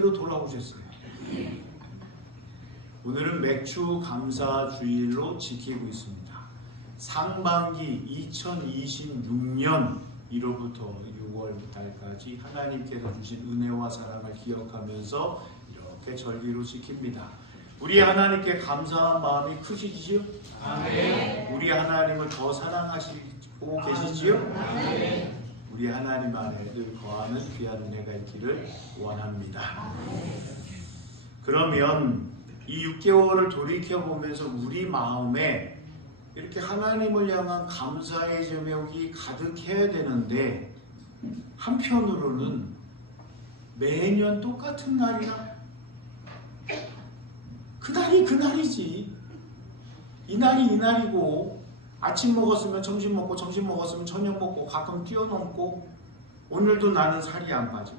로 돌아오셨어요. 오늘은 맥주 감사 주일로 지키고 있습니다. 상반기 2026년 1월부터 6월 달까지 하나님께서 주신 은혜와 사랑을 기억하면서 이렇게 절기로 지킵니다. 우리 하나님께 감사한 마음이 크시지요? 아멘. 우리 하나님을 더 사랑하시고 계시지요? 아멘. 우리 하나님 안에 늘 거하는 귀한 은혜가 있기를 원합니다. 그러면 이 6개월을 돌이켜보면서 우리 마음에 이렇게 하나님을 향한 감사의 제목이 가득해야 되는데, 한편으로는 매년 똑같은 날이나 그날이 그날이지, 이날이 이날이고, 아침 먹었으면 점심 먹고, 점심 먹었으면 저녁 먹고, 가끔 뛰어넘고, 오늘도 나는 살이 안 빠져.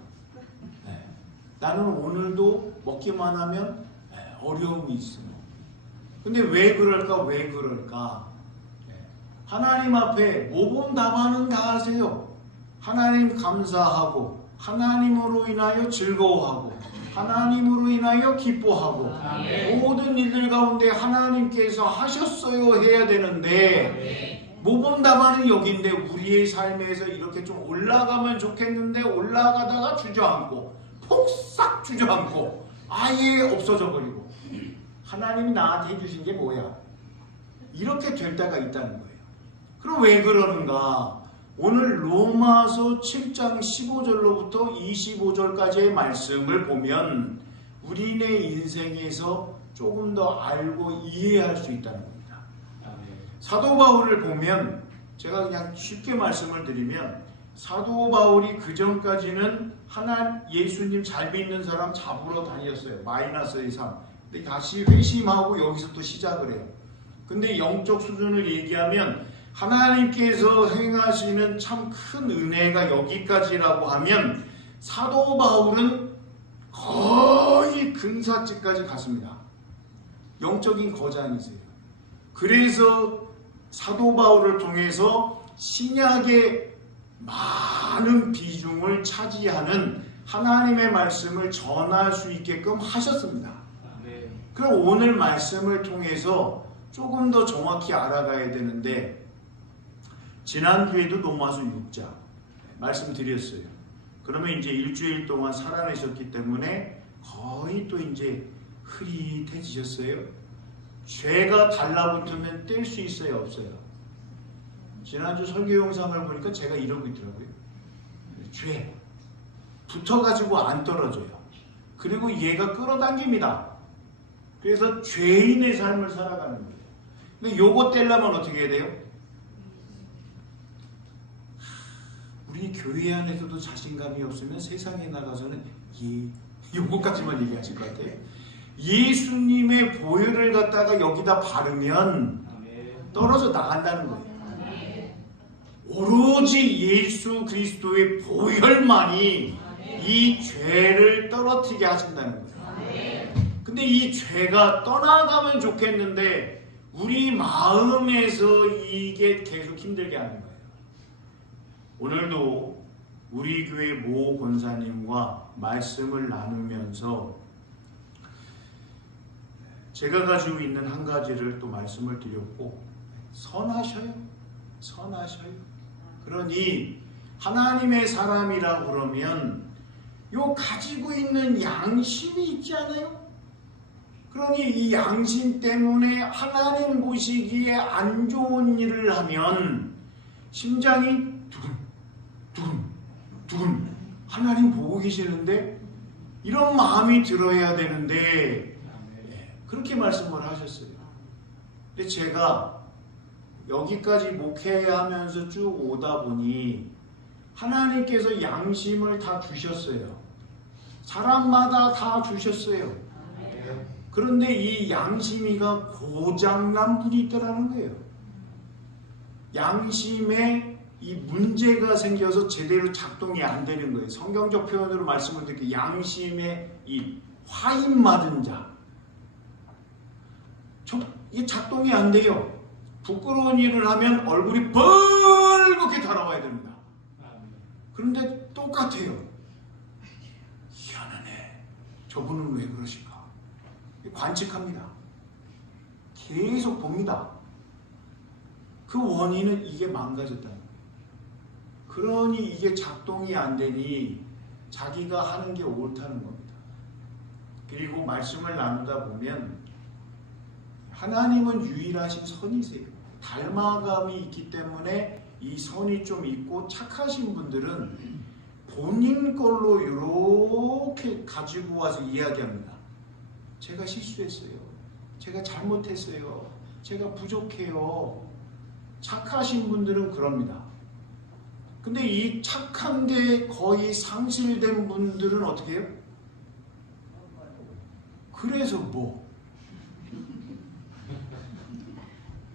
나는 오늘도 먹기만 하면 어려움이 있어. 근데 왜 그럴까? 하나님 앞에 모범 답안은 다 하세요. 하나님 감사하고, 하나님으로 인하여 즐거워하고, 하나님으로 인하여 기뻐하고, 모든 일들 가운데 하나님께서 하셨어요 해야 되는데, 모범 답안은 여기인데 우리의 삶에서 이렇게 좀 올라가면 좋겠는데 올라가다가 주저앉고, 폭삭 주저앉고, 아예 없어져 버리고, 하나님이 나한테 해주신 게 뭐야? 이렇게 될 때가 있다는 거예요. 그럼 왜 그러는가? 오늘 로마서 7장 15절로부터 25절까지의 말씀을 보면 우리네 인생에서 조금 더 알고 이해할 수 있다는 겁니다. 사도 바울을 보면, 제가 그냥 쉽게 말씀을 드리면, 사도 바울이 그 전까지는 예수님 잘 믿는 사람 잡으러 다녔어요. 마이너스의 삶. 근데 다시 회심하고 여기서 또 시작을 해요. 근데 영적 수준을 얘기하면 하나님께서 행하시는 참 큰 은혜가 여기까지라고 하면, 사도 바울은 거의 근사직까지 갔습니다. 영적인 거장이세요. 그래서 사도 바울을 통해서 신약의 많은 비중을 차지하는 하나님의 말씀을 전할 수 있게끔 하셨습니다. 그럼 오늘 말씀을 통해서 조금 더 정확히 알아가야 되는데, 지난주에도 로마서 6장 말씀드렸어요. 그러면 이제 일주일 동안 살아내셨기 때문에 거의 또 이제 흐릿해지셨어요. 죄가 달라붙으면 뗄 수 있어요, 없어요? 지난주 설교 영상을 보니까 제가 이러고 있더라고요. 죄 붙어가지고 안 떨어져요. 그리고 얘가 끌어당깁니다. 그래서 죄인의 삶을 살아가는 거예요. 근데 요거 떼려면 어떻게 해야 돼요? 우리 교회 안에서도 자신감이 없으면 세상에 나가서는 요거까지만 얘기하실 것 같아요. 예수님의 보혈을 갖다가 여기다 바르면 떨어져 나간다는 거예요. 오로지 예수 그리스도의 보혈만이 이 죄를 떨어뜨리게 하신다는 거예요. 근데 이 죄가 떠나가면 좋겠는데 우리 마음에서 이게 계속 힘들게 하는 거예요. 오늘도 우리 교회 모 권사님과 말씀을 나누면서 제가 가지고 있는 한 가지를 또 말씀을 드렸고, 선하셔요. 그러니 하나님의 사람이라 그러면 요 가지고 있는 양심이 있지 않아요? 그러니 이 양심 때문에 하나님 보시기에 안 좋은 일을 하면 심장이 두근 하나님 보고 계시는데 이런 마음이 들어야 되는데 그렇게 말씀을 하셨어요. 근데 제가 여기까지 목회하면서 쭉 오다 보니 하나님께서 양심을 다 주셨어요. 사람마다 다 주셨어요. 그런데 이 양심이가 고장난 분이 있더라는 거예요. 양심에 이 문제가 생겨서 제대로 작동이 안 되는 거예요. 성경적 표현으로 말씀을 드릴게요. 양심에 이 화인 맞은 자. 이게 작동이 안 돼요. 부끄러운 일을 하면 얼굴이 벌겋게 달아와야 됩니다. 그런데 똑같아요. 희한하네. 저분은 왜 그러실까? 관측합니다. 계속 봅니다. 그 원인은 이게 망가졌다는 거예요. 그러니 이게 작동이 안 되니 자기가 하는 게 옳다는 겁니다. 그리고 말씀을 나누다 보면 하나님은 유일하신 선이세요. 닮아감이 있기 때문에 이 선이 좀 있고 착하신 분들은 본인 걸로 이렇게 가지고 와서 이야기합니다. 제가 실수했어요. 제가 잘못했어요. 제가 부족해요. 착하신 분들은 그럽니다. 근데 이 착한데 거의 상실된 분들은 어떻게 해요? 그래서 뭐?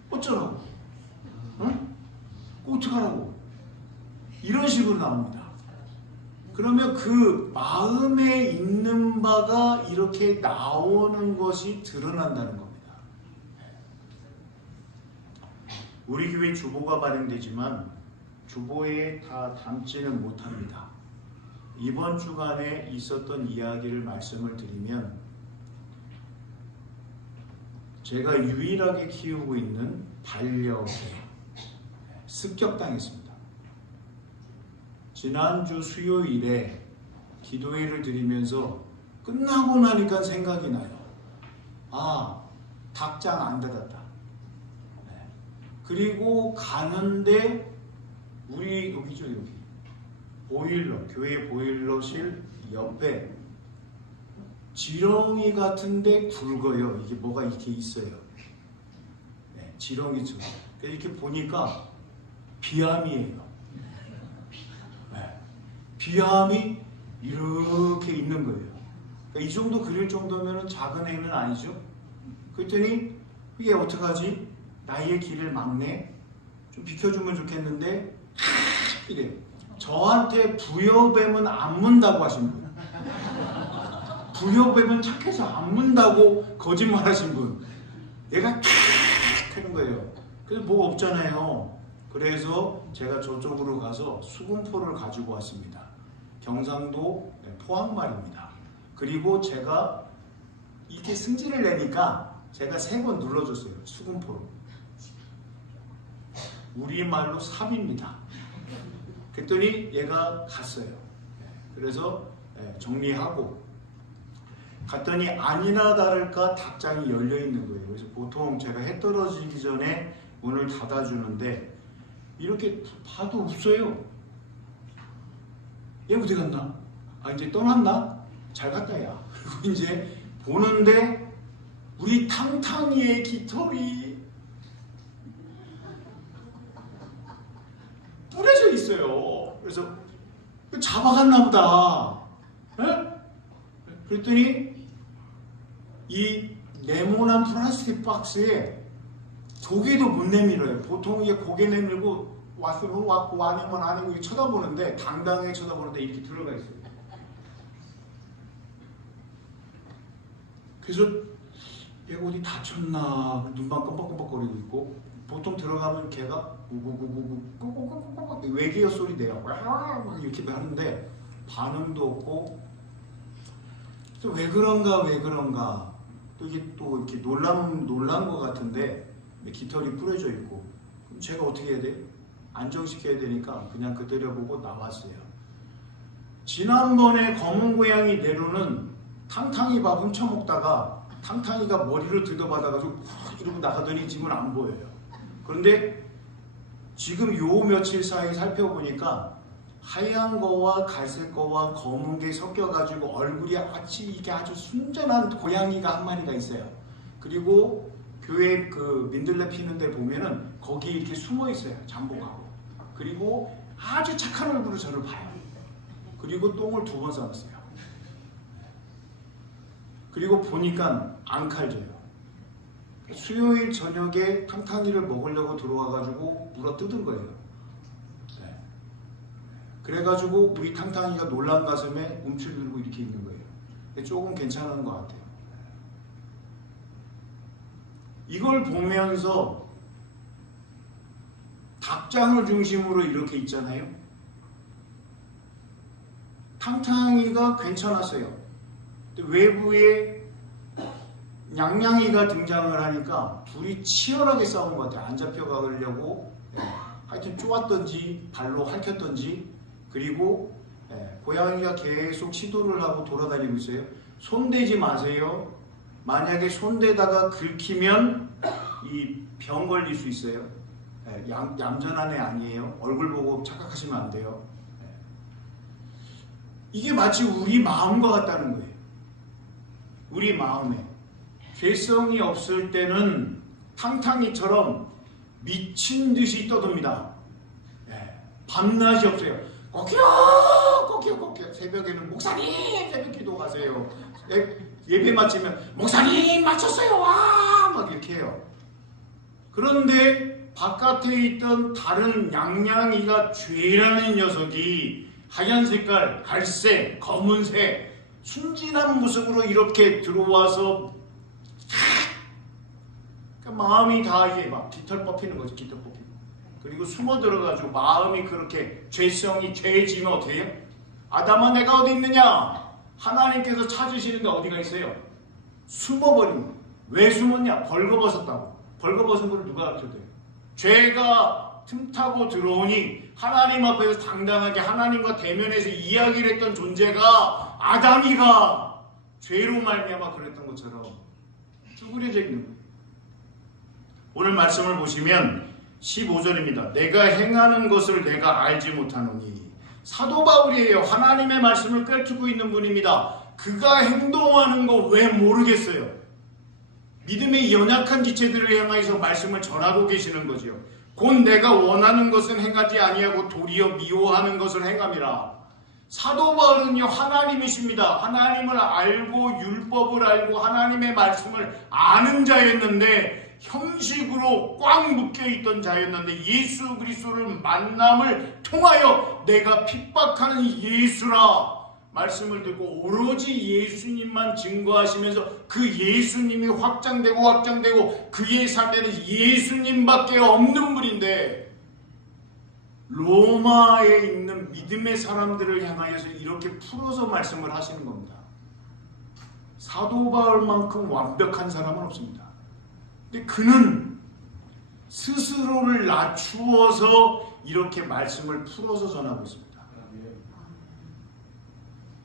어쩌라고? 응? 어떡하라고? 이런 식으로 나옵니다. 그러면 그 마음에 있는 바가 이렇게 나오는 것이 드러난다는 겁니다. 우리 교회 주보가 발행되지만 주보에 다 담지는 못합니다. 이번 주간에 있었던 이야기를 말씀을 드리면 제가 유일하게 키우고 있는 반려개 습격당했습니다. 지난주 수요일에 기도회를 드리면서 끝나고 나니까 생각이 나요. 아, 닭장 안 닫았다. 그리고 가는데 우리 여기죠, 여기 보일러, 교회 보일러실 옆에 지렁이 같은데 굵어요. 이게 뭐가 이렇게 있어요. 네, 지렁이처럼. 이렇게 보니까 비암이에요. 네, 비암이 이렇게 있는 거예요. 그러니까 이 정도 그릴 정도면 작은 애는 아니죠. 그랬더니 이게 어떡하지? 나의 길을 막네. 좀 비켜주면 좋겠는데 이래요. 저한테 부여뱀은 안 문다고 하신 분, 부여뱀은 착해서 안 문다고 거짓말하신 분, 얘가 탁 하는 거예요. 그래서 뭐 없잖아요. 그래서 제가 저쪽으로 가서 수금포를 가지고 왔습니다. 경상도 포항말입니다. 그리고 제가 이렇게 승질을 내니까 제가 3번 눌러줬어요. 수금포로. 우리말로 삽입니다. 그랬더니 얘가 갔어요. 그래서 정리하고 갔더니 아니나 다를까 닭장이 열려있는 거예요. 그래서 보통 제가 해 떨어지기 전에 문을 닫아주는데 이렇게 봐도 없어요. 얘 어디 갔나? 아, 이제 떠났나? 잘 갔다 야. 그리고 이제 보는데 우리 탕탕이의 깃털이 뿌려져 있어요. 그래서 잡아갔나 보다. 에? 그랬더니 이 네모난 플라스틱 박스에 고개도 못 내밀어요. 보통 이게 고개 내밀고 왔으면 왔고 아니면 아니고 쳐다보는데 당당하게 쳐다보는데 이렇게 들어가 있어요. 그래서 얘가 어디 다쳤나 눈만 껌뻑껌뻑거리고 있고 보통 들어가면 걔가 우구구구구 외계어 소리 내요. 막 이렇게 하는데 반응도 없고 또 왜 그런가 또 이게 또 이렇게 놀란 것 같은데 깃털이 뿌려져 있고 그럼 제가 어떻게 해야 돼? 안정시켜야 되니까 그냥 그대로 보고 나왔어요. 지난번에 검은 고양이 내로는 탕탕이 밥 훔쳐먹다가 탕탕이가 머리를 들더받아가지고 이러고 나가더니 지금은 안 보여요. 그런데 지금 요 며칠 사이 살펴보니까 하얀 거와 갈색 거와 검은 게 섞여가지고 얼굴이 이게 아주 순전한 고양이가 한 마리가 있어요. 그리고 교회 그 민들레 피는 데 보면은 거기 이렇게 숨어 있어요. 잠복하고. 그리고 아주 착한 얼굴로 저를 봐요. 그리고 똥을 2번 싸놨어요. 그리고 보니까 안 칼져요. 수요일 저녁에 탕탕이를 먹으려고 들어와가지고 물어 뜯은 거예요. 네. 그래가지고 우리 탕탕이가 놀란 가슴에 움츠려 들고 이렇게 있는 거예요. 조금 괜찮은 것 같아요. 이걸 보면서 닭장을 중심으로 이렇게 있잖아요. 탕탕이가 괜찮았어요. 외부에 냥냥이가 등장을 하니까 둘이 치열하게 싸운 것 같아요. 안 잡혀가려고 하여튼 쪼았던지 발로 핥혔던지. 그리고 고양이가 계속 시도를 하고 돌아다니고 있어요. 손대지 마세요. 만약에 손대다가 긁히면 이 병 걸릴 수 있어요. 얌전한 애 아니에요. 얼굴 보고 착각하시면 안 돼요. 이게 마치 우리 마음과 같다는 거예요. 우리 마음에 죄성이 없을 때는 탕탕이처럼 미친 듯이 떠듭니다. 밤낮이 없어요. 꺾여. 새벽에는 목사님 새벽 기도 가세요. 예배 마치면 목사님 마쳤어요. 와! 막 이렇게 해요. 그런데 바깥에 있던 다른 냥냥이가 죄라는 녀석이 하얀 색깔, 갈색, 검은색, 순진한 모습으로 이렇게 들어와서 그러니까 마음이 다 이게 막 깃털 뽑히는 거지. 깃털 뽑히는. 그리고 숨어 들어가지고 마음이 그렇게 죄성이 죄지면 어떻게 해요? 아담아 내가 어디 있느냐? 하나님께서 찾으시는데 어디가 있어요? 숨어버린 거예요. 왜 숨었냐? 벌거벗었다고. 벌거벗은 걸 누가 가르쳐줘요? 죄가 틈타고 들어오니 하나님 앞에서 당당하게 하나님과 대면해서 이야기를 했던 존재가 아담이가 죄로 말미암아 그랬던 것처럼 쭈그려져 있는 거예요. 오늘 말씀을 보시면 15절입니다. 내가 행하는 것을 내가 알지 못하노니. 사도 바울이에요. 하나님의 말씀을 꿰뚫고 있는 분입니다. 그가 행동하는 거 왜 모르겠어요? 믿음의 연약한 지체들을 향하여서 말씀을 전하고 계시는 거지요. 곧 내가 원하는 것은 행하지 아니하고 도리어 미워하는 것을 행함이라. 사도 바울은요 하나님이십니다. 하나님을 알고 율법을 알고 하나님의 말씀을 아는 자였는데 형식으로 꽉 묶여있던 자였는데 예수 그리스도를 만남을 통하여 내가 핍박하는 예수라 말씀을 듣고 오로지 예수님만 증거하시면서 그 예수님이 확장되고 그의 삶에는 예수님밖에 없는 분인데 로마에 있는 믿음의 사람들을 향하여서 이렇게 풀어서 말씀을 하시는 겁니다. 사도 바울만큼 완벽한 사람은 없습니다. 근데 그는 스스로를 낮추어서 이렇게 말씀을 풀어서 전하고 있습니다.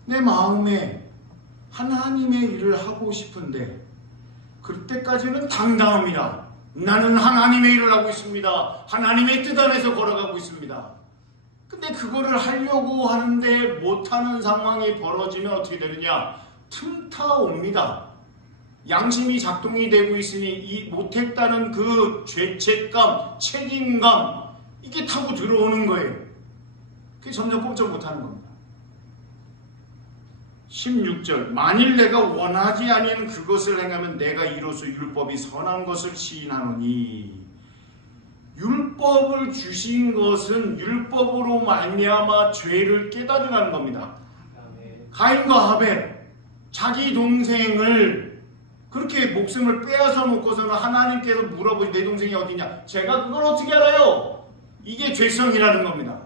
내 마음에 하나님의 일을 하고 싶은데 그때까지는 당당합니다. 나는 하나님의 일을 하고 있습니다. 하나님의 뜻 안에서 걸어가고 있습니다. 근데 그거를 하려고 하는데 못하는 상황이 벌어지면 어떻게 되느냐? 틈타옵니다. 양심이 작동이 되고 있으니 이 못했다는 그 죄책감, 책임감 이게 타고 들어오는 거예요. 그게 점점 꼼짝 못하는 겁니다. 16절 만일 내가 원하지 아니한 그것을 행하면 내가 이로써 율법이 선한 것을 시인하노니. 율법을 주신 것은 율법으로 말미암아 죄를 깨달으라는 겁니다. 가인과 하벨 자기 동생을 그렇게 목숨을 빼앗아 놓고서는 하나님께서 물어보니 내 동생이 어디냐? 제가 그걸 어떻게 알아요? 이게 죄성이라는 겁니다.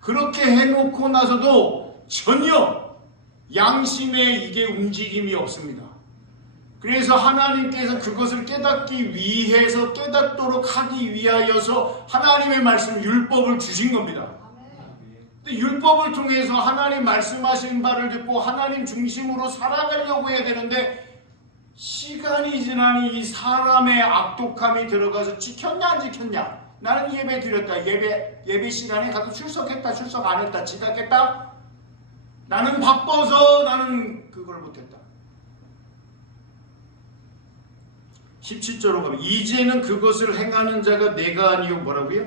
그렇게 해놓고 나서도 전혀 양심에 이게 움직임이 없습니다. 그래서 하나님께서 그것을 깨닫기 위해서 깨닫도록 하기 위하여서 하나님의 말씀 율법을 주신 겁니다. 근데 율법을 통해서 하나님 말씀하신 바를 듣고 하나님 중심으로 살아가려고 해야 되는데 시간이 지나니 이 사람의 악독함이 들어가서 지켰냐 안 지켰냐? 나는 예배 드렸다. 예배 시간에 가서 출석했다. 출석 안 했다. 지각했다. 나는 바빠서 나는 그걸 못했다. 17절로 가면 이제는 그것을 행하는 자가 내가 아니요 뭐라고요?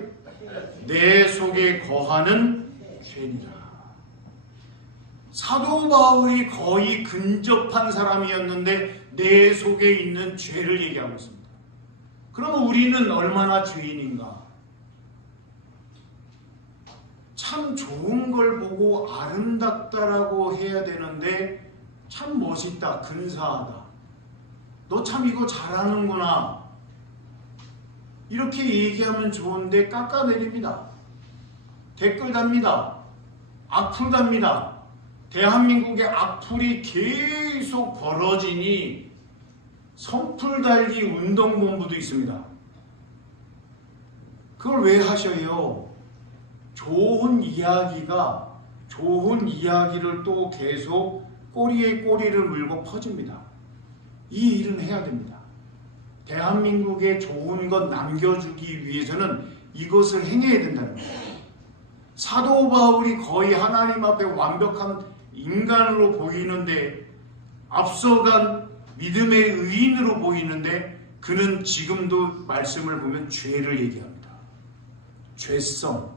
내 속에 거하는 죄니라. 사도 바울이 거의 근접한 사람이었는데 내 속에 있는 죄를 얘기하고 있습니다. 그러면 우리는 얼마나 죄인인가? 참 좋은 걸 보고 아름답다라고 해야 되는데 참 멋있다, 근사하다. 너 참 이거 잘하는구나. 이렇게 얘기하면 좋은데 깎아내립니다. 댓글 답니다. 악플 답니다. 대한민국의 악플이 계속 벌어지니 선풀 달기 운동본부도 있습니다. 그걸 왜 하셔요? 좋은 이야기를 또 계속 꼬리에 꼬리를 물고 퍼집니다. 이 일은 해야 됩니다. 대한민국에 좋은 것 남겨주기 위해서는 이것을 행해야 된다는 거예요. 사도 바울이 거의 하나님 앞에 완벽한 인간으로 보이는데, 앞서간 믿음의 의인으로 보이는데, 그는 지금도 말씀을 보면 죄를 얘기합니다. 죄성.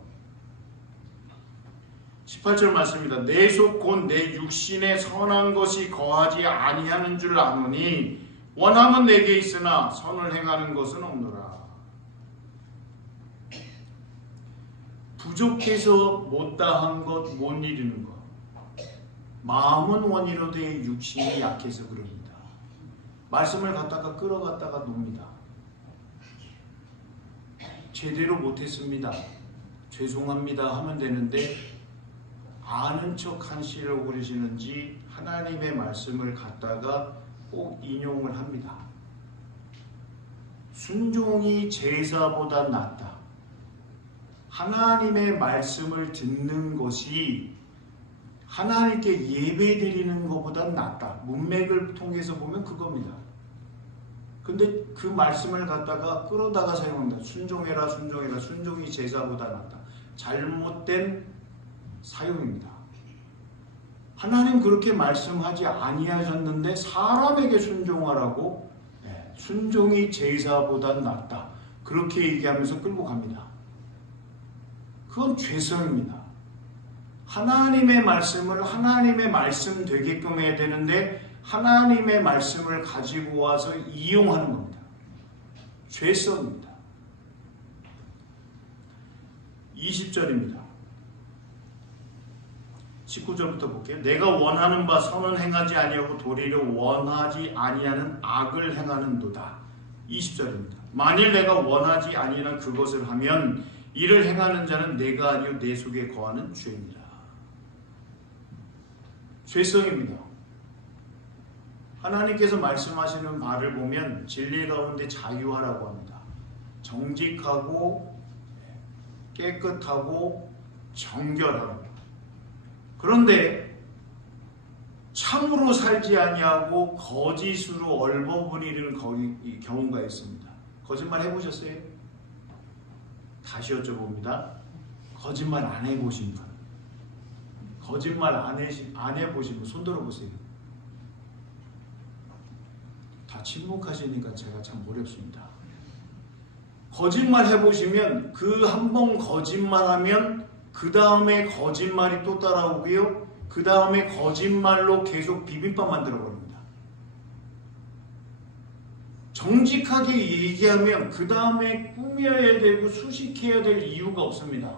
18절 말씀입니다. 내 속 곧 내 육신에 선한 것이 거하지 아니하는 줄 아노니 원함은 내게 있으나 선을 행하는 것은 없노라. 부족해서 못다한 것, 못 이루는 것. 마음은 원이로되 육신이 약해서 그럽니다. 말씀을 갖다가 끌어갔다가 놉니다. 제대로 못했습니다. 죄송합니다 하면 되는데, 아는 척 하시려고 그러시는지 하나님의 말씀을 갖다가 꼭 인용을 합니다. 순종이 제사보다 낫다. 하나님의 말씀을 듣는 것이 하나님께 예배 드리는 것보다 낫다. 문맥을 통해서 보면 그겁니다. 근데 그 말씀을 갖다가 끌어다가 사용합니다. 순종해라, 순종해라. 순종이 제사보다 낫다. 잘못된 사용입니다. 하나님 그렇게 말씀하지 아니하셨는데 사람에게 순종하라고, 순종이 제사보다 낫다. 그렇게 얘기하면서 끌고 갑니다. 그건 죄성입니다. 하나님의 말씀을 하나님의 말씀 되게끔 해야 되는데 하나님의 말씀을 가지고 와서 이용하는 겁니다. 죄성입니다. 20절입니다. 19절부터 볼게요. 내가 원하는 바 선은 행하지 아니하고 도리를 원하지 아니하는 악을 행하는도다. 20절입니다. 만일 내가 원하지 아니하는 그것을 하면 이를 행하는 자는 내가 아니요 내 속에 거하는 죄니라. 죄성입니다. 하나님께서 말씀하시는 바를 보면 진리 가운데 자유하라고 합니다. 정직하고 깨끗하고 정결하라. 그런데 참으로 살지 아니하고 거짓으로 얼버무리는 경우가 있습니다. 거짓말 해보셨어요? 다시 여쭤봅니다. 거짓말 안 해보신 분, 거짓말 안 해보신 분 손 들어보세요. 다 침묵하시니까 제가 참 어렵습니다. 거짓말 해보시면 그 한 번 거짓말하면 그 다음에 거짓말이 또 따라오고요. 그 다음에 거짓말로 계속 비빔밥 만들어버립니다. 정직하게 얘기하면 그 다음에 꾸며야 되고 수식해야 될 이유가 없습니다.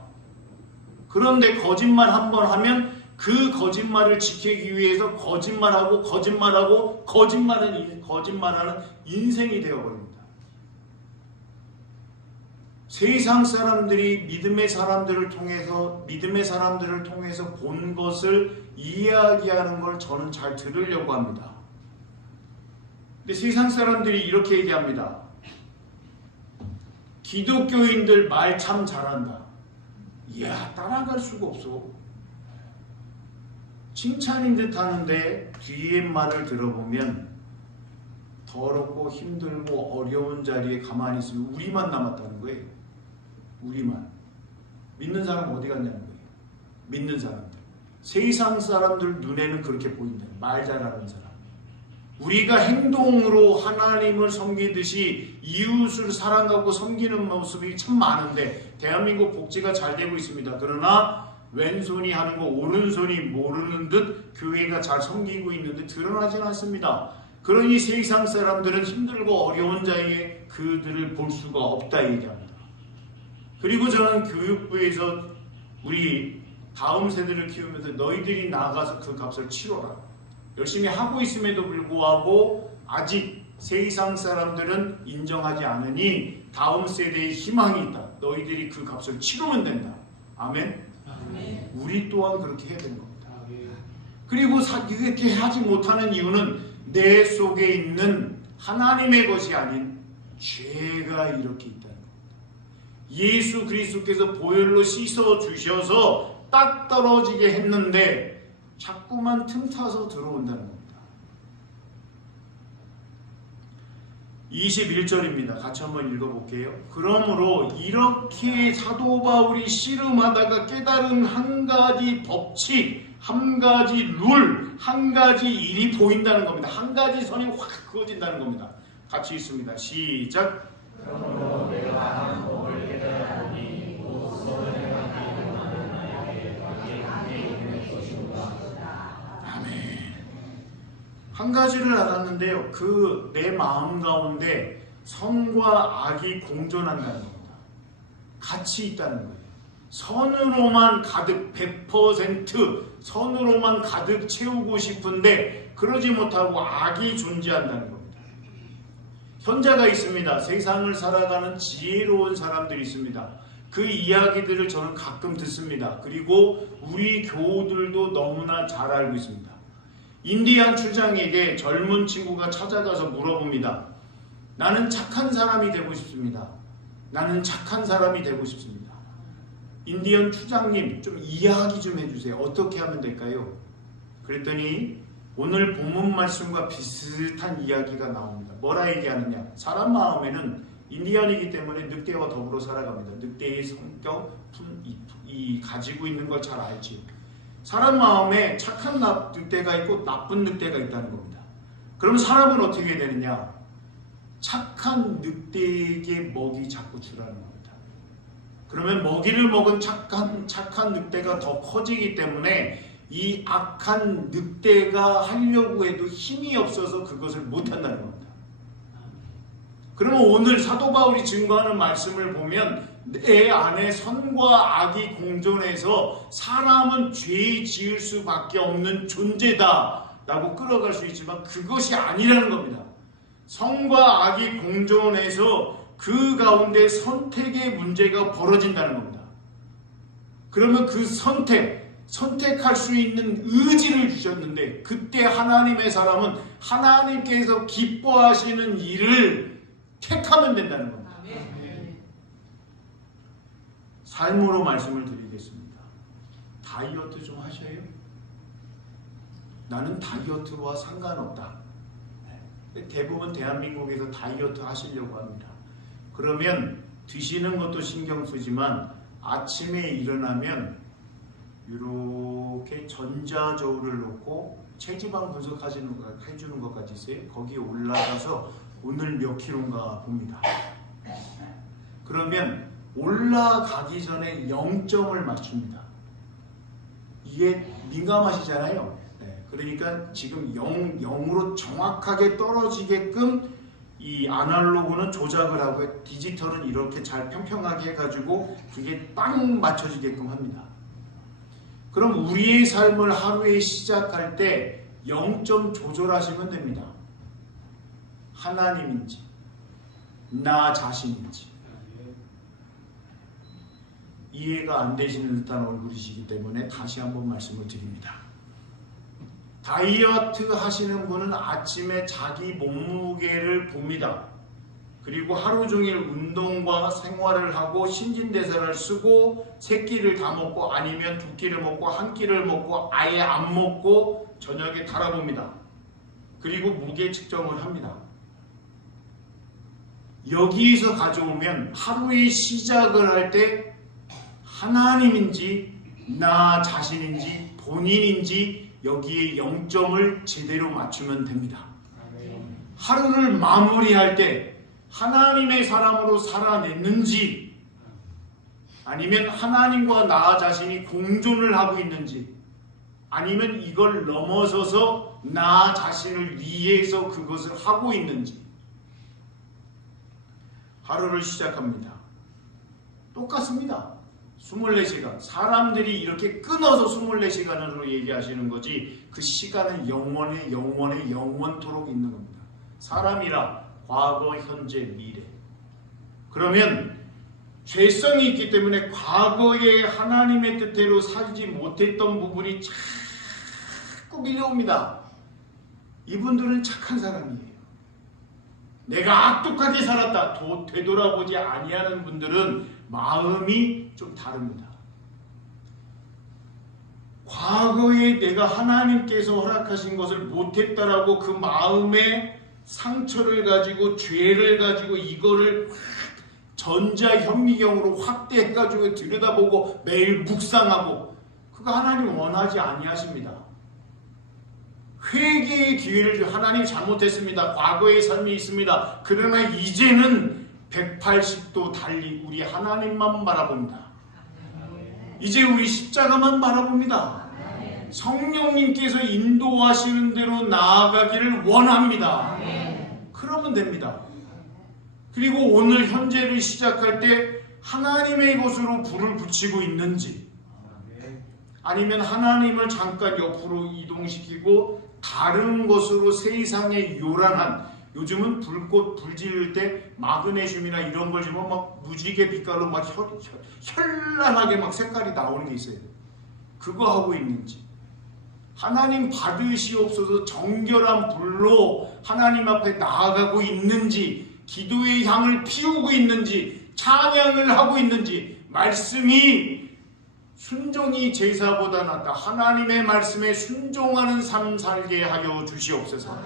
그런데 거짓말 한 번 하면 그 거짓말을 지키기 위해서 거짓말하고 거짓말하는 인생이 되어버립니다. 세상 사람들이 믿음의 사람들을 통해서 본 것을 이야기하는 걸 저는 잘 들으려고 합니다. 근데 세상 사람들이 이렇게 얘기합니다. 기독교인들 말 참 잘한다. 이야, 따라갈 수가 없어. 칭찬인 듯 하는데 뒤에 말을 들어보면 더럽고 힘들고 어려운 자리에 가만히 있으면 우리만 남았다는 거예요. 우리만. 믿는 사람 어디 갔냐는 거예요. 믿는 사람들. 세상 사람들 눈에는 그렇게 보인다. 말 잘하는 사람. 우리가 행동으로 하나님을 섬기듯이 이웃을 사랑하고 섬기는 모습이 참 많은데 대한민국 복지가 잘 되고 있습니다. 그러나 왼손이 하는 거 오른손이 모르는 듯 교회가 잘 섬기고 있는데 드러나진 않습니다. 그러니 세상 사람들은 힘들고 어려운 자리에 그들을 볼 수가 없다 얘기합니다. 그리고 저는 교육부에서 우리 다음 세대를 키우면서 너희들이 나가서 그 값을 치러라. 열심히 하고 있음에도 불구하고 아직 세상 사람들은 인정하지 않으니 다음 세대의 희망이 있다. 너희들이 그 값을 치르면 된다. 아멘? 아멘. 우리 또한 그렇게 해야 되는 겁니다. 아멘. 그리고 이렇게 하지 못하는 이유는 내 속에 있는 하나님의 것이 아닌 죄가 이렇게 있다는 겁니다. 예수 그리스도께서 보혈로 씻어 주셔서 딱 떨어지게 했는데 자꾸만 틈타서 들어온다는 겁니다. 21절입니다. 같이 한번 읽어볼게요. 그러므로 이렇게 사도 바울이 씨름하다가 깨달은 한 가지 법칙, 한 가지 룰, 한 가지 일이 보인다는 겁니다. 한 가지 선이 확 그어진다는 겁니다. 같이 읽습니다. 시작. 그러므로 내가 한 법을 깨달았더니 곧 선을 하게 하는 나에게 관계 있는 것이구나. 아멘. 한 가지를 알았는데요. 그 내 마음 가운데 선과 악이 공존한다는 겁니다. 같이 있다는 거예요. 선으로만 가득 100% 선으로만 가득 채우고 싶은데 그러지 못하고 악이 존재한다는 겁니다. 현자가 있습니다. 세상을 살아가는 지혜로운 사람들이 있습니다. 그 이야기들을 저는 가끔 듣습니다. 그리고 우리 교우들도 너무나 잘 알고 있습니다. 인디안 추장에게 젊은 친구가 찾아가서 물어봅니다. 나는 착한 사람이 되고 싶습니다. 나는 착한 사람이 되고 싶습니다. 인디언 추장님 좀 이야기 좀 해주세요. 어떻게 하면 될까요? 그랬더니 오늘 본문 말씀과 비슷한 이야기가 나옵니다. 뭐라 얘기하느냐? 사람 마음에는 인디언이기 때문에 늑대와 더불어 살아갑니다. 늑대의 성격, 가지고 있는 걸 잘 알지. 사람 마음에 착한 늑대가 있고 나쁜 늑대가 있다는 겁니다. 그럼 사람은 어떻게 되느냐? 착한 늑대에게 먹이 자꾸 주라는 겁니다. 그러면 먹이를 먹은 착한 늑대가 더 커지기 때문에 이 악한 늑대가 하려고 해도 힘이 없어서 그것을 못한다는 겁니다. 그러면 오늘 사도 바울이 증거하는 말씀을 보면 내 안에 선과 악이 공존해서 사람은 죄 지을 수밖에 없는 존재다 라고 끌어갈 수 있지만 그것이 아니라는 겁니다. 선과 악이 공존해서 그 가운데 선택의 문제가 벌어진다는 겁니다. 그러면 그 선택할 수 있는 의지를 주셨는데 그때 하나님의 사람은 하나님께서 기뻐하시는 일을 택하면 된다는 겁니다. 삶으로 말씀을 드리겠습니다. 다이어트 좀 하셔요? 나는 다이어트와 상관없다. 대부분 대한민국에서 다이어트 하시려고 합니다. 그러면 드시는 것도 신경 쓰지만 아침에 일어나면 이렇게 전자저울을 놓고 체지방 분석해주는 것까지 있어요. 거기에 올라가서 오늘 몇 킬로인가 봅니다. 그러면 올라가기 전에 0점을 맞춥니다. 이게 민감하시잖아요. 그러니까 지금 0으로 정확하게 떨어지게끔 이 아날로그는 조작을 하고 디지털은 이렇게 잘 평평하게 해가지고 그게 딱 맞춰지게끔 합니다. 그럼 우리의 삶을 하루에 시작할 때 0점 조절하시면 됩니다. 하나님인지 나 자신인지 이해가 안 되시는 듯한 얼굴이시기 때문에 다시 한번 말씀을 드립니다. 다이어트 하시는 분은 아침에 자기 몸무게를 봅니다. 그리고 하루 종일 운동과 생활을 하고 신진대사를 쓰고 3끼를 다 먹고 아니면 2끼를 먹고 1끼를 먹고 아예 안 먹고 저녁에 달아봅니다. 그리고 무게 측정을 합니다. 여기에서 가져오면 하루의 시작을 할 때 하나님인지 나 자신인지 본인인지 여기에 0점을 제대로 맞추면 됩니다. 하루를 마무리할 때 하나님의 사람으로 살아냈는지 아니면 하나님과 나 자신이 공존을 하고 있는지 아니면 이걸 넘어서서 나 자신을 위해서 그것을 하고 있는지 하루를 시작합니다. 똑같습니다. 24시간. 사람들이 이렇게 끊어서 24시간으로 얘기하시는 거지 그 시간은 영원토록 있는 겁니다. 사람이라 과거, 현재, 미래. 그러면 죄성이 있기 때문에 과거에 하나님의 뜻대로 살지 못했던 부분이 자꾸 밀려옵니다. 이분들은 착한 사람이에요. 내가 악독하게 살았다 되돌아보지 아니하는 분들은 마음이 좀 다릅니다. 과거에 내가 하나님께서 허락하신 것을 못했다라고 그 마음의 상처를 가지고 죄를 가지고 이거를 전자현미경으로 확대해가지고 들여다보고 매일 묵상하고, 그거 하나님 원하지 아니하십니다. 회개의 기회를 하나님 잘못했습니다. 과거의 삶이 있습니다. 그러나 이제는 180도 달리 우리 하나님만 바라봅니다. 이제 우리 십자가만 바라봅니다. 성령님께서 인도하시는 대로 나아가기를 원합니다. 그러면 됩니다. 그리고 오늘 현재를 시작할 때 하나님의 것으로 불을 붙이고 있는지, 아니면 하나님을 잠깐 옆으로 이동시키고 다른 것으로 세상에 요란한, 요즘은 불 지를 때 마그네슘이나 이런 걸 주면 막 무지개 빛깔로 막 현란하게 막 색깔이 나오는 게 있어요. 그거 하고 있는지, 하나님 받으시옵소서 정결한 불로 하나님 앞에 나아가고 있는지, 기도의 향을 피우고 있는지, 찬양을 하고 있는지, 말씀이 순종이 제사보다 낫다. 하나님의 말씀에 순종하는 삶 살게 하여 주시옵소서.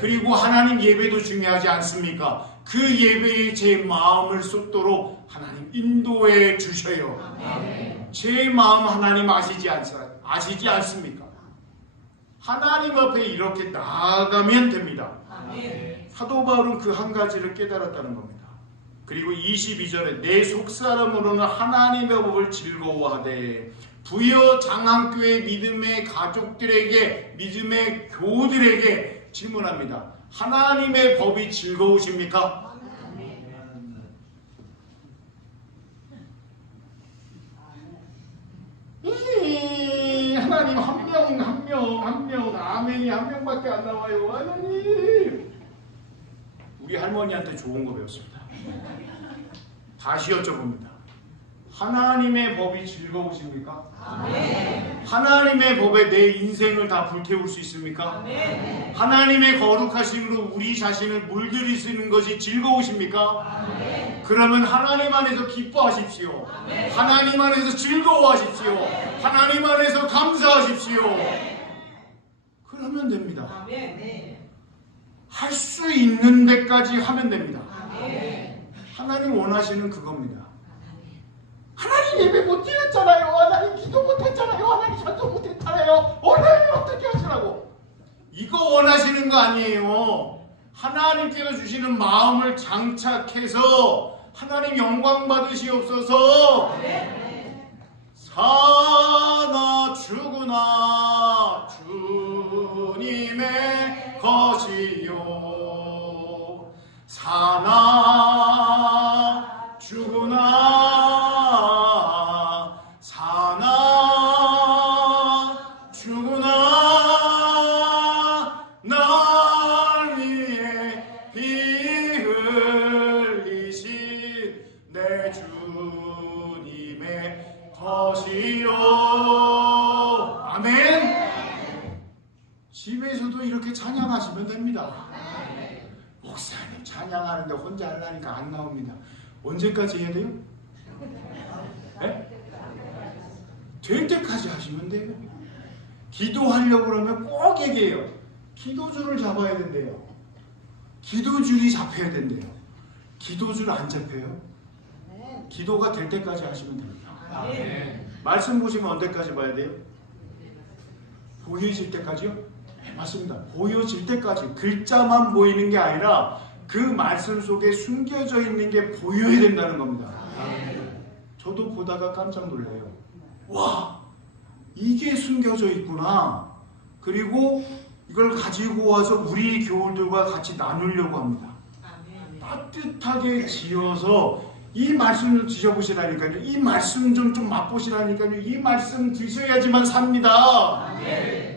그리고 하나님 예배도 중요하지 않습니까? 그 예배에 제 마음을 쏟도록 하나님 인도해 주셔요. 제 마음 하나님 아시지 않습니까? 하나님 앞에 이렇게 나아가면 됩니다. 사도 바울은 그 한 가지를 깨달았다는 겁니다. 그리고 22절에 내 속사람으로는 하나님의 법을 즐거워하되 부여 장학교의 믿음의 가족들에게, 믿음의 교우들에게 질문합니다. 하나님의 법이 즐거우십니까? 하나님 한 명, 아멘이 한 명밖에 안 나와요. 하나님, 우리 할머니한테 좋은 거 배웠습니다. 다시 여쭤봅니다. 하나님의 법이 즐거우십니까? 아멘. 하나님의 법에 내 인생을 다 불태울 수 있습니까? 아멘. 하나님의 거룩하심으로 우리 자신을 물들이시는 것이 즐거우십니까? 아멘. 그러면 하나님 안에서 기뻐하십시오. 아멘. 하나님 안에서 즐거워하십시오. 아멘. 하나님 안에서 감사하십시오. 아멘. 그러면 됩니다. 할 수 있는 데까지 하면 됩니다. 아멘. 하나님 원하시는 그겁니다. 하나님 예배 못 드렸잖아요. 하나님 기도 못했잖아요. 하나님 찬송 못했잖아요. 하나님 어떻게 하시라고? 이거 원하시는 거 아니에요. 하나님께서 주시는 마음을 장착해서 하나님 영광 받으시옵소서. 사나 죽으나 주님의 것이요, 사나 죽으나, 사나 죽으나 날 위해 피 흘리신 내 주님의 것이요. 아멘. 집에서도 이렇게 찬양하시면 됩니다. 목사님 찬양하는데 혼자 하려니까 안 나옵니다. 언제까지 해야 돼요? 네? 될 때까지 하시면 돼요. 기도하려고 그러면 꼭 얘기해요. 기도줄을 잡아야 된대요. 기도줄이 잡혀야 된대요. 기도줄 안 잡혀요? 기도가 될 때까지 하시면 됩니다. 말씀 보시면 언제까지 봐야 돼요? 보여질 때까지요? 네, 맞습니다. 보여질 때까지. 글자만 보이는 게 아니라 그 말씀 속에 숨겨져 있는 게 보여야 된다는 겁니다. 저도 보다가 깜짝 놀래요. 와, 이게 숨겨져 있구나. 그리고 이걸 가지고 와서 우리 교우들과 같이 나누려고 합니다. 따뜻하게 지어서 이 말씀을 드셔보시라니까요. 이 말씀 좀 맛보시라니까요. 이 말씀 드셔야지만 삽니다. 아멘.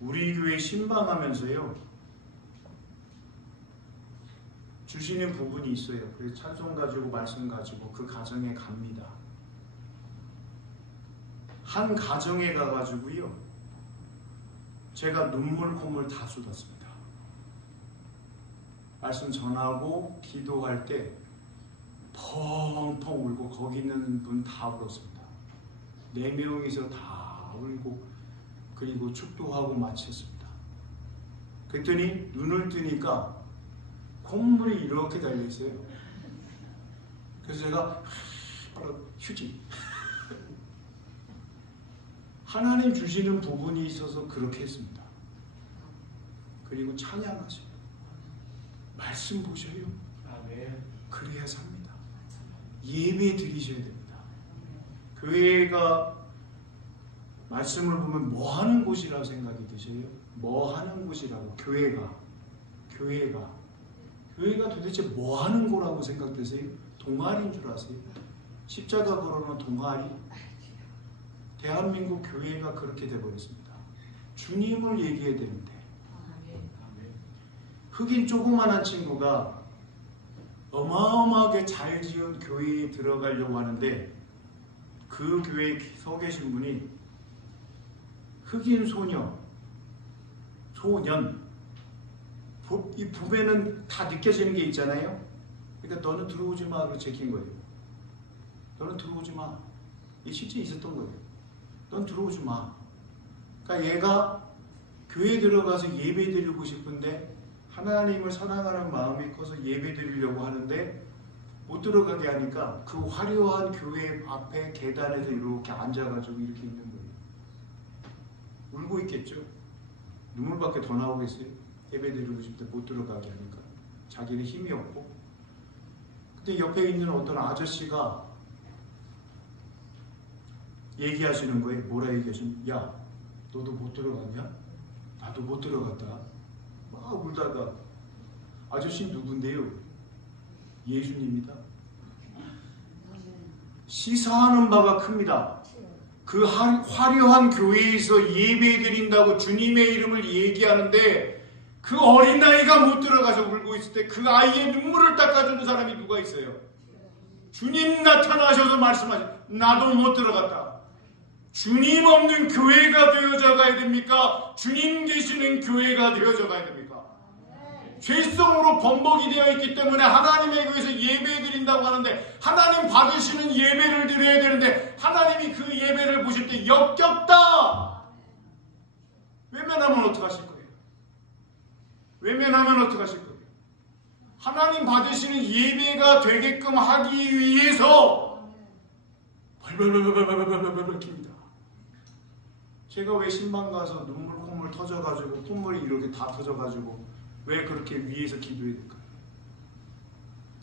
우리 교회 신방하면서요, 주시는 부분이 있어요. 그래서 찬송 가지고 말씀 가지고 그 가정에 갑니다. 한 가정에 가가지고요, 제가 눈물 콧물 다 쏟았습니다. 말씀 전하고 기도할 때 펑펑 울고 거기 있는 분 다 울었습니다. 4명이서 다 울고 그리고 축도하고 마쳤습니다. 그랬더니 눈을 뜨니까 콧물이 이렇게 달려있어요. 그래서 제가 바로 휴지. 하나님 주시는 부분이 있어서 그렇게 했습니다. 그리고 찬양하세요. 말씀 보셔요. 그래야 삽니다. 예배 드리셔야 됩니다. 교회가 말씀을 보면 뭐 하는 곳이라고 생각이 드세요? 뭐 하는 곳이라고? 교회가 도대체 뭐 하는 거라고 생각되세요? 동아리인 줄 아세요? 십자가 걸어놓은 동아리? 대한민국 교회가 그렇게 돼버렸습니다. 주님을 얘기해야 되는데, 흑인 조그만한 친구가 어마어마하게 잘 지은 교회에 들어가려고 하는데, 그 교회에 서 계신 분이 흑인 소년, 이 봄에는 다 느껴지는 게 있잖아요. 그러니까 너는 들어오지 마, 그러고 제낀 거예요. 너는 들어오지 마. 이게 실제 있었던 거예요. 넌 들어오지 마. 그러니까 얘가 교회에 들어가서 예배 드리고 싶은데 하나님을 사랑하는 마음이 커서 예배 드리려고 하는데 못 들어가게 하니까 그 화려한 교회 앞에 계단에서 이렇게 앉아가지고 이렇게 있는 거예요. 울고 있겠죠. 눈물밖에 더 나오겠어요. 예배 드리고 싶을 때 못 들어가게 하니까. 자기는 힘이 없고. 근데 옆에 있는 어떤 아저씨가 얘기하시는 거예요. 뭐라 얘기하시는? 야, 너도 못 들어갔냐? 나도 못 들어갔다. 막 울다가, 아저씨 누군데요? 예수님이다. 시사하는 바가 큽니다. 그 화려한 교회에서 예배 드린다고 주님의 이름을 얘기하는데 그 어린아이가 못 들어가서 울고 있을 때 그 아이의 눈물을 닦아주는 사람이 누가 있어요? 주님 나타나셔서 말씀하세요. 나도 못 들어갔다. 주님 없는 교회가 되어져 가야 됩니까? 주님 계시는 교회가 되어져 가야 됩니까? 죄성으로 범벅이 되어 있기 때문에 하나님의 교회에서 예배 드린다고 하는데 하나님 받으시는 예배를 드려야 되는데 하나님이 그 예배를 보실 때 역겹다. 외면하면 어떡하실 거예요? 외면하면 어떡하실 거예요? 하나님 받으시는 예배가 되게끔 하기 위해서 벌벌벌벌벌벌벌벌 깁니다. 제가 왜 신방 가서 눈물 콧물 터져가지고 콧물이 이렇게 다 터져가지고 왜 그렇게 위에서 기도해야 될까요?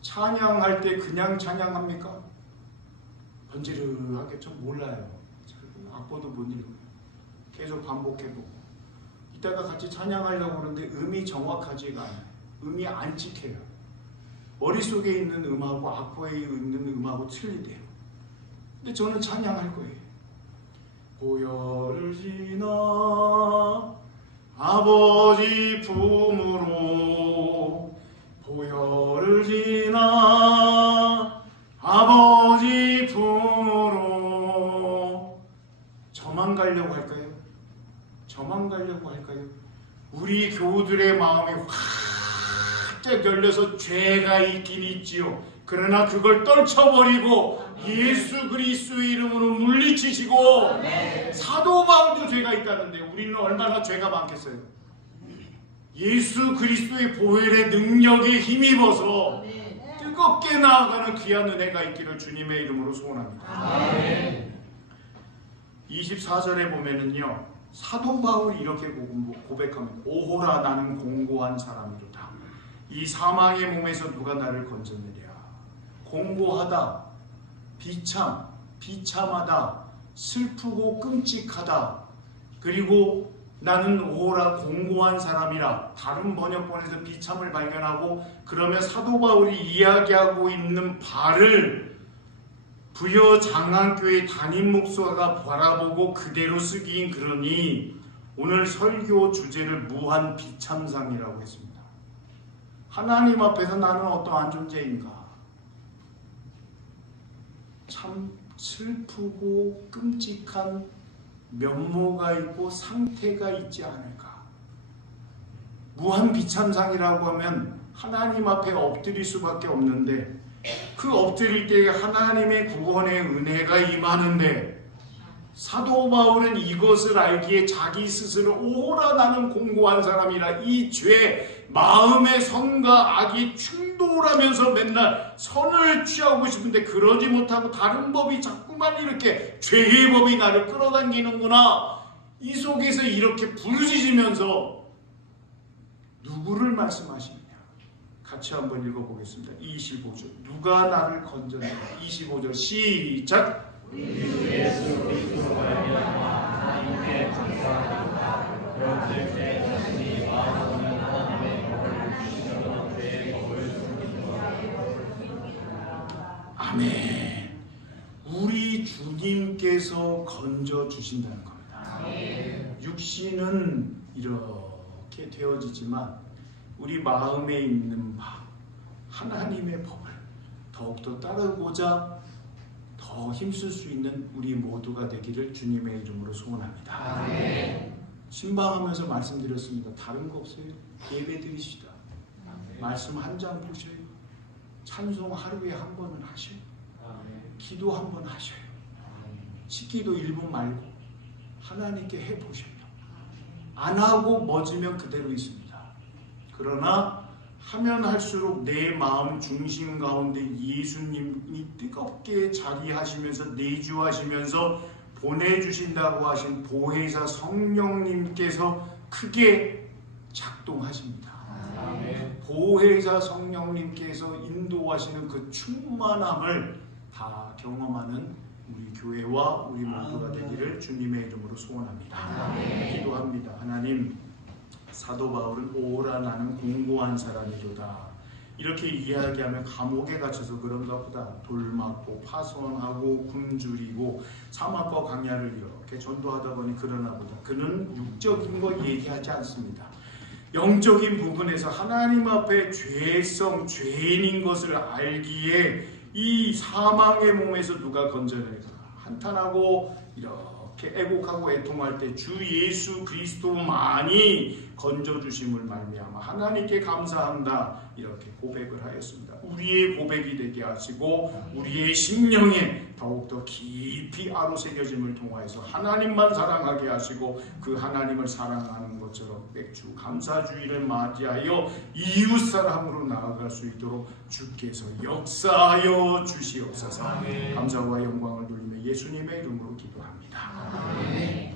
찬양할 때 그냥 찬양합니까? 번지르하게 좀 몰라요. 악보도 못 읽어요. 계속 반복해보고 이따가 같이 찬양하려고 하는데 음이 정확하지가 않아요. 음이 안 찍혀요. 머릿속에 있는 음하고 악보에 있는 음하고 틀리대요. 근데 저는 찬양할 거예요. 고열을 지나 아버지 품으로 보혈을 지나 아버지 품으로 저만 가려고 할까요? 저만 가려고 할까요? 우리 교우들의 마음이 확 열려서 죄가 있긴 있지요. 그러나 그걸 떨쳐버리고 예수 그리스도의 이름으로 물리치시고 사도 바울도 죄가 있다는데 우리는 얼마나 죄가 많겠어요. 예수 그리스도의 보혈의 능력에 힘입어서 뜨겁게 나아가는 귀한 은혜가 있기를 주님의 이름으로 소원합니다. 24절에 보면은요, 사도 바울이 이렇게 고백합니다. 오호라 나는 공고한 사람이로다. 이 사망의 몸에서 누가 나를 건져내랴. 공고하다, 비참하다, 슬프고 끔찍하다. 그리고 나는 오호라 공고한 사람이라. 다른 번역본에서 비참을 발견하고 그러면 사도 바울이 이야기하고 있는 바를 부여 장안교회 담임 목사가 바라보고 그대로 쓰기인 그러니 오늘 설교 주제를 무한 비참상이라고 했습니다. 하나님 앞에서 나는 어떠한 존재인가? 참 슬프고 끔찍한 면모가 있고 상태가 있지 않을까. 무한 비참상이라고 하면 하나님 앞에 엎드릴 수밖에 없는데, 그 엎드릴 때에 하나님의 구원의 은혜가 임하는데, 사도 바울은 이것을 알기에 자기 스스로 오라 나는 공고한 사람이라, 이 죄, 마음의 선과 악이 충돌하면서 맨날 선을 취하고 싶은데 그러지 못하고 다른 법이 자꾸만 이렇게 죄의 법이 나를 끌어당기는구나, 이 속에서 이렇게 부르짖으면서 누구를 말씀하시느냐. 같이 한번 읽어보겠습니다. 25절. 누가 나를 건져내냐. 25절 시작. 우리 주 예수 그리스도로 말미암아 하나님께 감사합니다. 그런즉 내 자신이 마음으로는 하나님의 법을 주시려던 죄의 법을 숨기노라. 아멘. 우리 주님께서 건져 주신다는 겁니다. 육신은 이렇게 되어지지만 우리 마음에 있는 바, 하나님의 법을 더욱더 따르고자 더 힘쓸 수 있는 우리 모두가 되기를 주님의 이름으로 소원합니다. 아멘. 신방하면서 말씀드렸습니다. 다른 거 없어요. 예배 드리시다. 말씀 한 장 보셔요. 찬송 하루에 한 번은 하셔요. 기도 한 번 하셔요. 식기도 1분 말고 하나님께 해보셔요. 안 하고 멎으면 그대로 있습니다. 그러나 하면 할수록 내 마음 중심 가운데 예수님이 뜨겁게 자리하시면서 내주하시면서 보내주신다고 하신 보혜사 성령님께서 크게 작동하십니다. 아멘. 보혜사 성령님께서 인도하시는 그 충만함을 다 경험하는 우리 교회와 우리 모두가 되기를 주님의 이름으로 소원합니다. 아멘. 기도합니다. 하나님, 사도 바울은 오라 나는 공고한 사람이로다 이렇게 이야기하면 감옥에 갇혀서 그런가 보다. 돌 맞고 파손하고 굶주리고 사막과 광야를 이렇게 전도하다 보니 그러나 보다. 그는 육적인 거 얘기하지 않습니다. 영적인 부분에서 하나님 앞에 죄성, 죄인인 것을 알기에 이 사망의 몸에서 누가 건져낼까 한탄하고 이렇게 애곡하고 애통할 때 주 예수 그리스도만이 건져주심을 말미암아 하나님께 감사한다 이렇게 고백을 하였습니다. 우리의 고백이 되게 하시고 우리의 심령에 더욱더 깊이 아로새겨짐을 통하여서 하나님만 사랑하게 하시고 그 하나님을 사랑하는 것처럼 맥주 감사주의를 맞이하여 이웃사랑으로 나아갈 수 있도록 주께서 역사하여 주시옵소서. 감사와 영광을 돌리며 예수님의 이름으로 기도합니다. 아멘.